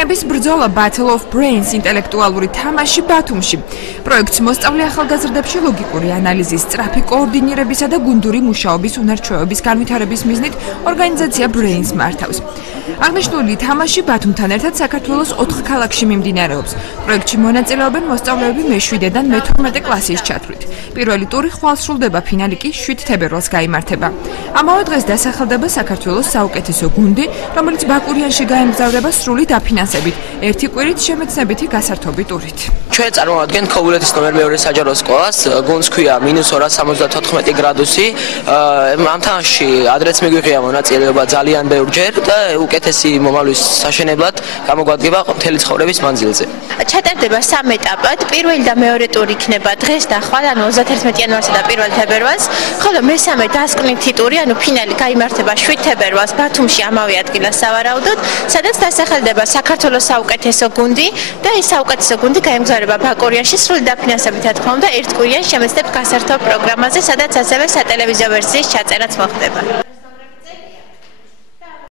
თვითმფრინების ბრძოლა Battle of Brains ინტელექტუალური თამაში ბათუმში. პროექტს მოსწავლე ახალგაზრდებში ლოგიკური ანალიზის, სწრაფი კოორდინირებისა და გუნდური მუშაობის უნარჩვევების განვითარების მიზნით ორგანიზაცია Brains მართავს. აღნიშნული თამაში ბათუმთან ერთად საქართველოს 4 ქალაქში მიმდინარეობს. პროექტში მონაწილეობენ მოსწავლეები მე-7-დან მე-12 კლასის ჩათვლით. პირველი ტური ხვალ სრულდება, ფინალი კი 7 თებერვალს გაიმართება. ამავე დღეს დასახელდება საქართველოს საუკეთესო გუნდი, რომელიც ბაკურიანში გაემგზავრება სრული დაფინანსებით, ერთი კვირით შემეცნებითი გასართობი ტურით. ჩვენ წარმოვადგენთ ქობულეთის ნომერ მეორე საჯარო სკოლას, გუნდს ქვია -274 გრადუსი. ამ თამაში ადრეც მიგვიღია მონაწილეობა ძალიან ბევრჯერ და უკეთესი მომავლის საშენებლად გამოგვადგება მთელი ცხოვრების მანძილზე. ჩატარდება 3 ეტაპად. პირველი და მეორე ტური იქნება დღეს და ხვალ, ანუ 31 იანვარსა და 1 თებერვალს, ხოლო მესამე დასკვნითი ტური, ანუ ფინალი გაიმართება 7 თებერვალს ბათუმში ამავე ადგილას სავარაუდოდ, სადაც დასახელდება საქართველოს საუკეთესო გუნდი და ეს საუკეთესო გუნდი გაემგზავრება ბაკურიანში სრული დაფინანსებით, რა თქმა უნდა, ერთ კვირიან შემეცნებ გასართობ პროგრამაზე, სადაც ასევე სატელევიზიო ვერსიის ჩაწერაც მოხდება.